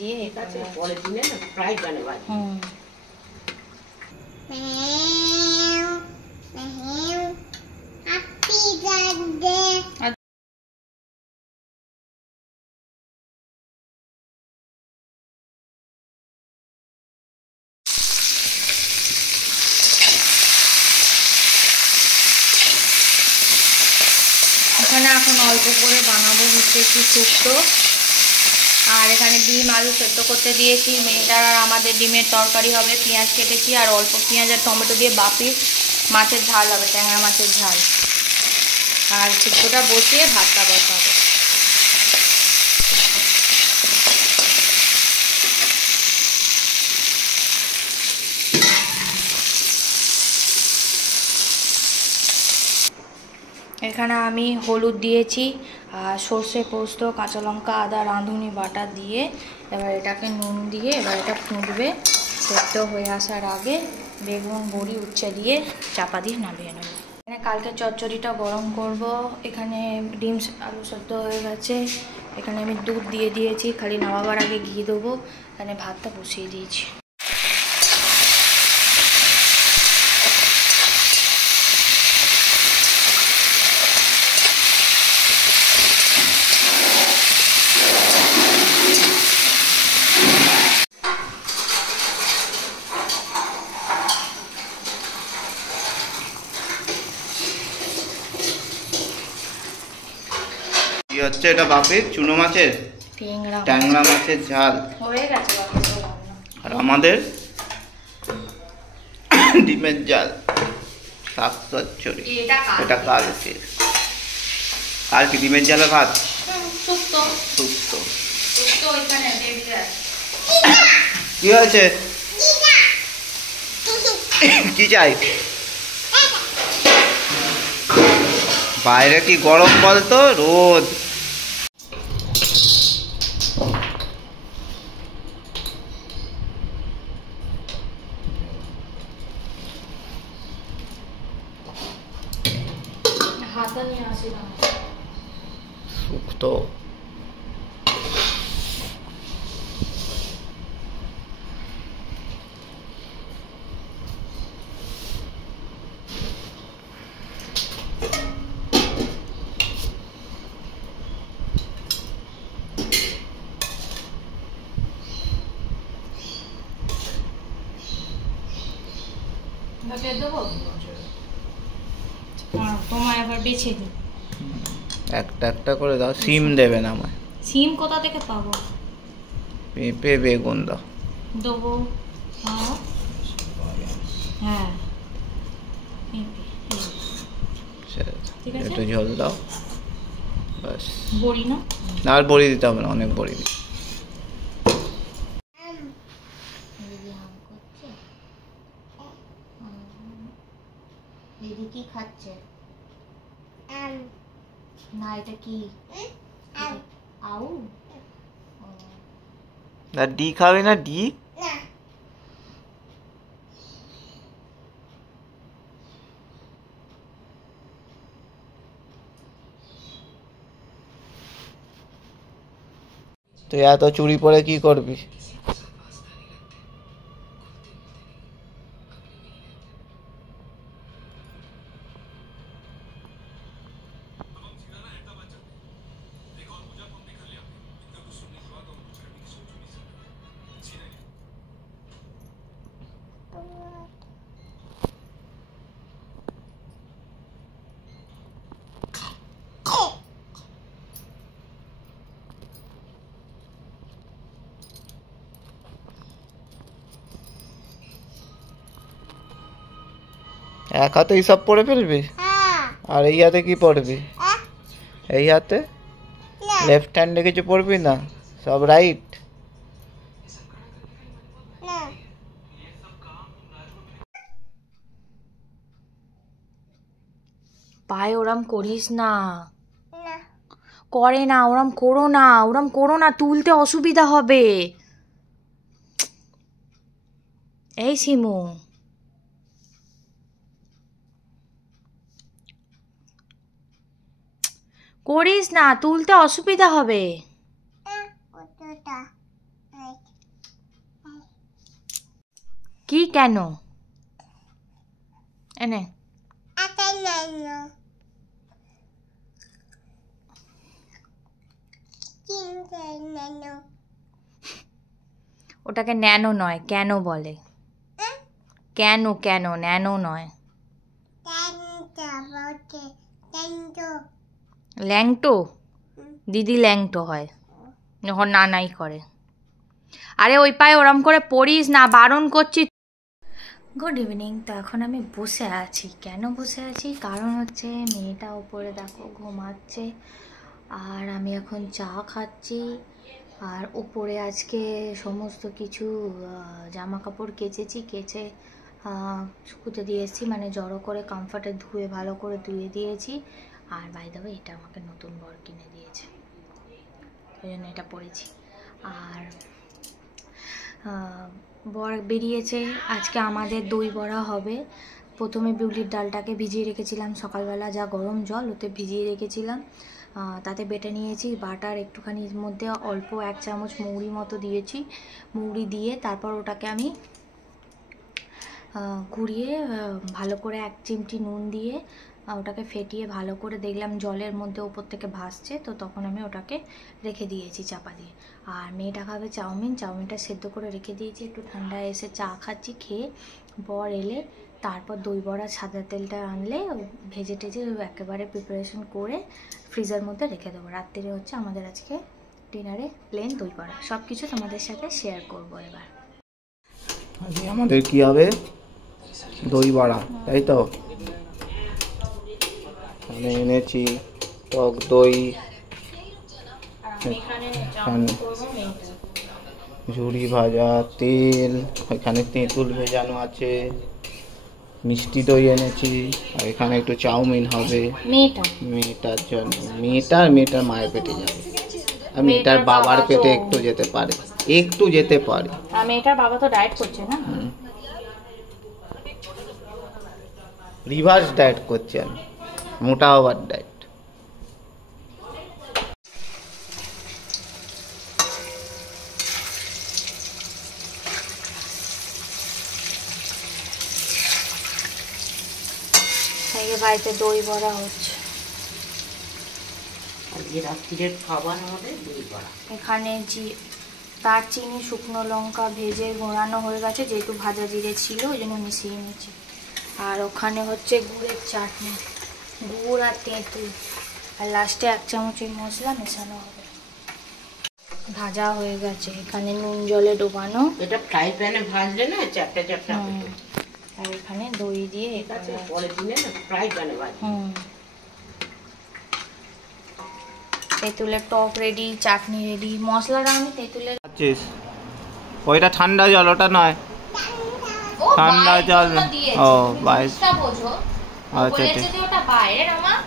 দিয়ে পরের দিনে না ফ্রাই বানাবো। এখানে এখন অল্প করে বানাবো হচ্ছে একটু শুক্তো, আর এখানে ডিম আলু সেদ্ধ করতে দিয়েছি। মেয়েটার আর আমাদের ডিমের তরকারি হবে, পেঁয়াজ কেটেছি আর অল্প পেঁয়াজ আর টমেটো দিয়ে বাপি মাছের ঝাল হবে, ট্যাংরা মাছের ঝাল। আর শুক্তোটা বসিয়ে ভাতটা বসাবো। এখানে আমি হলুদ দিয়েছি আর সর্ষে পোস্ত কাঁচা লঙ্কা আদা রাঁধুনি বাটা দিয়ে এবার এটাকে নুন দিয়ে এবার এটা ফুটবে। সেদ্ধ হয়ে আসার আগে বেগুন বড়ি উচ্ছে দিয়ে চাপা দিয়ে নামিয়ে নেব। এখানে কালকে চচ্চড়িটা গরম করব। এখানে ডিম আলু সেদ্ধ হয়ে গেছে। এখানে আমি দুধ দিয়ে দিয়েছি, খালি নামাবার আগে ঘি দেবো। এখানে ভাতটা বসিয়ে দিয়েছি। কি হচ্ছে এটা বাপি? চুনো মাছের ট্যাংরা মাছের ঝাল হয়ে গেছে। আর আমাদের ডিমের ঝাল শাক চচ্চড়ি। এটা কালকে কালকে ডিমের ঝালে ভাত শুক্তো। কি হয়েছে? কি চাই? বাইরে কি গরম বলতো, রোদ। হাতা নিয়ে আসিলাম শুক্তো। তোমায় আবার বেছে দিই। একটা একটা করে দাও। সিম দেবে না আমায়? সিম কোথা থেকে পাবো? পেঁপে বেগুন দাও। দেবো। হ্যাঁ একটু ঝোল দাও ব্যাস। বড়ি না? আর বড়ি দিতে হবে না, অনেক বড়ি দিই। দিদি কি খাচ্ছে? না এটা কি? আউ। না ডি খাবে না? ডি তুই এত চুড়ি পরে কি করবি? এক হাতে সব পড়ে ফেলবি? আর এই হাতে কি পড়বি? এই হাতে লেফট হ্যান্ডে কিছু পড়বি না, সব রাইট? পায়ে ওরম করিস না। করে না, ওরম করো না, ওরম করো না, তুলতে অসুবিধা হবে। এই শিমু, করিস না, তুলতে অসুবিধা হবে। কেন? এনে ওটাকে ন্যানো নয়, কেন বলে। কেন কেন, ন্যানো নয়। ল্যাংটো? দিদি ল্যাংটো হয় যখন নানাই করে। আরে ওই পায়ে ওরম করে পড়িস না, বারণ করছি। Good evening. তো এখন আমি বসে আছি। কেন বসে আছি? কারণ হচ্ছে মেয়েটা উপরে দেখো ঘুমাচ্ছে, আর আমি এখন চা খাচ্ছি। আর উপরে আজকে সমস্ত কিছু জামা কাপড় কেচেছি, কেচে শুকুতে দিয়েছি, মানে জড়ো করে কমফর্টে ধুয়ে ভালো করে ধুয়ে দিয়েছি। আর বাই দ্য ওয়ে এটা আমাকে নতুন বর কিনে দিয়েছে, এই জন্য এটা পরেছি। আর বর বেরিয়েছে। আজকে আমাদের দই বড়া হবে। প্রথমে বিউলির ডালটাকে ভিজিয়ে রেখেছিলাম সকালবেলা, যা গরম জল ওতে ভিজিয়ে রেখেছিলাম, তাতে বেটে নিয়েছি। বাটার একটুখানির মধ্যে অল্প 1 চামচ মৌরি মতো দিয়েছি। মৌরি দিয়ে তারপর ওটাকে আমি ঘুরিয়ে ভালো করে 1 চিমটি নুন দিয়ে ওটাকে ফেটিয়ে ভালো করে দেখলাম জলের মধ্যে ওপর থেকে ভাসছে, তো তখন আমি ওটাকে রেখে দিয়েছি চাপা দিয়ে। আর মেয়েটা খাবে চাউমিন, চাউমিনটা সেদ্ধ করে রেখে দিয়েছি। একটু ঠান্ডা এসে চা খাচ্ছি, খেয়ে বর এলে তারপর দই বড়া সাদা তেলটা আনলে ভেজে টেজে একেবারে প্রিপারেশন করে ফ্রিজের মধ্যে রেখে দেবো। রাত্রিরে হচ্ছে আমাদের আজকে ডিনারে প্লেন দই বড়া। সব কিছু তোমাদের সাথে শেয়ার করবো এবার। আমাদের কি হবে? দই বড়া, তাই তো। আমি এনেছি টক দই, ঝুড়ি ভাজা তেল, এখানে তেঁতুল ভেজানো আছে, মিষ্টি দই এনেছি, আর এখানে একটু চাউমিন হবে মেয়েটার জন্য। মেয়েটার মায়ের পেটে যাবে, আর মেয়েটার বাবার পেটে একটু যেতে পারে, একটু যেতে পারে। আর মেয়েটার বাবা তো ডায়েট করছে না, রিভার্স ডায়েট করছি আমি, মোটা হওয়ার ডায়েট। বাড়িতে দই বড়া হচ্ছে। এখানে দারচিনি শুকনো লঙ্কা ভেজে গোড়ানো হয়ে গেছে, যেহেতু ভাজা জিরে ছিল ওই জন্য মিশিয়ে নিয়েছি। আর ওখানে হচ্ছে গুড়ের চাটনি, গুড় আর তেঁতুল, আর লাস্টে 1 চামচ মশলা মেশানো হবে। ভাজা হয়ে গেছে, এখানে নুন জলে ডোবানো, এটা ফ্রাই প্যানে ভাজলে না চ্যাপটা চ্যাপটা। আর এখানে দই দিয়ে পরের দিনে না ফ্রাই প্যানে ভাজ। তেঁতুলের টক রেডি, চাটনি রেডি, মশলাটা আমি তেঁতুলের। ওইটা ঠান্ডা জল, ওটা নয় ঠান্ডা জল। ও বাইশ, আচ্ছা ওটা বাইরের আমার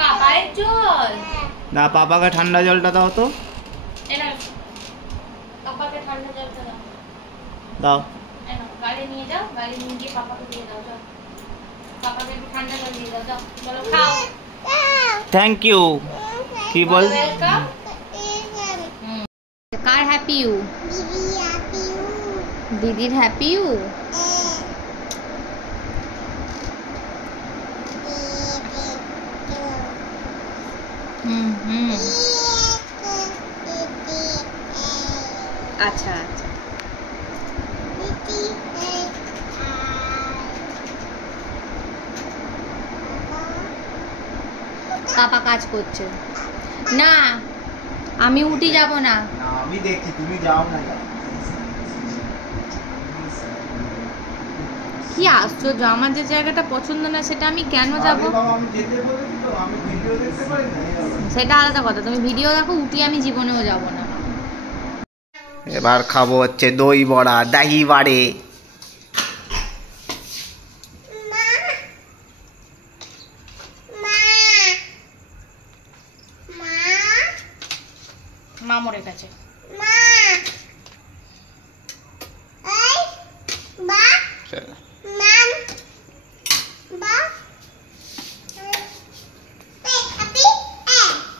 পাপায়ের জল। না, পাপাকে ঠান্ডা জলটা দাও তো। পাপাকে ঠান্ডা জলটা দাও। দাও, গাড়ি নিয়ে যাও, গাড়ি নিয়ে গিয়ে পাপাকে দিয়ে দাও। যাও, পাপাকে একটু ঠান্ডা জল দিয়ে দাও। যাও, চলো খাও। Thank you. কি বল? কার হ্যাপি ইউ? দিদির হ্যাপি ইউ। আচ্ছা আচ্ছা। পাপা কাজ করছে না, আমি উঠি যাব না। আমি দেখছি, তুমি যাও না। কি আশ্চর্য, আমার যে জায়গাটা পছন্দ না সেটা আমি কেন যাব? সেটা আলাদা কথা, তুমি ভিডিও দেখো, উঠি আমি জীবনেও যাব না। এবার খাবো হচ্ছে দই বড়া, দাহি বাড়ে। মামুরের কাছে।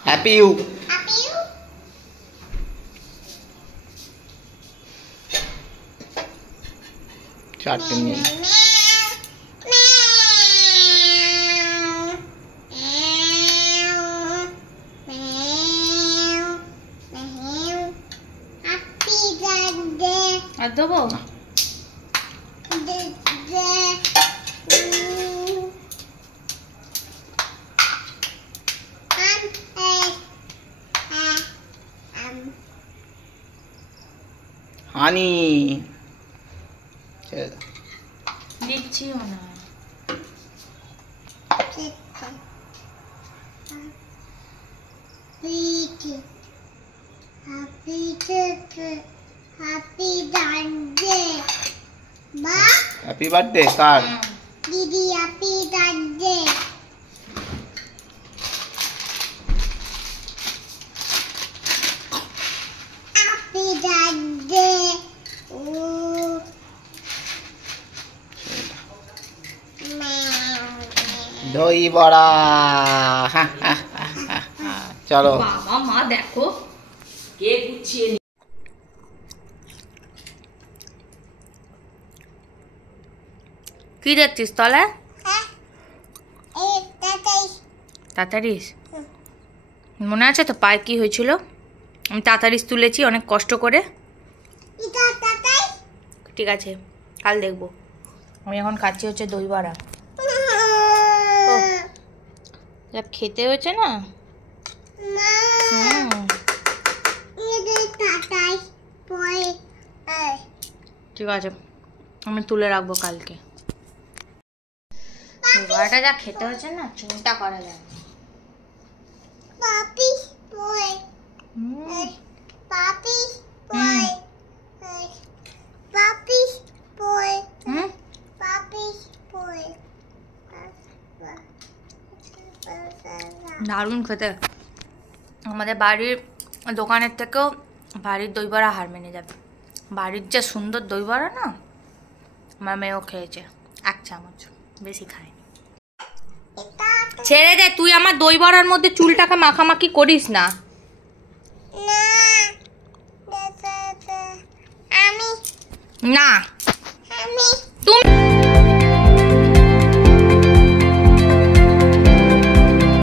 Happy you. 4টে নিই। আর দেবো? হানি দিচ্ছিও না। হ্যাপি বার্থডে কার? দিদি হ্যাপি বার্থডে। Happy birthday. দই বড়া। চলো বাবা মা দেখো কে গুছিয়ে কি দেখছিস তলায়? তাড়াতাড়িস মনে আছে তো পায়ে কি হয়েছিল? আমি তাড়াতাড়িস তুলেছি অনেক কষ্ট করে। ঠিক আছে কাল দেখবো। আমি এখন খাচ্ছি হচ্ছে দই বড়া। যা খেতে হয়েছে না। ঠিক আছে আমি তুলে রাখবো কালকে। দই বড়াটা যা খেতে হয়েছে না চিন্তা করা যায় না। পাপি বয় পাপি বয় পাপি বয় পাপি বয় দারুণ খেতে। আমাদের বাড়ির দোকানের থেকেও বাড়ির দই বড়া হার মেনে যাবে। বাড়ির যা সুন্দর দই বড়া না, আমার মেয়েও খেয়েছে 1 চামচ, বেশি খায়নি। ছেড়ে দে, তুই আমার দই বড়ার মধ্যে চুলটাকে মাখামাখি করিস না। আমি না আমি তুমি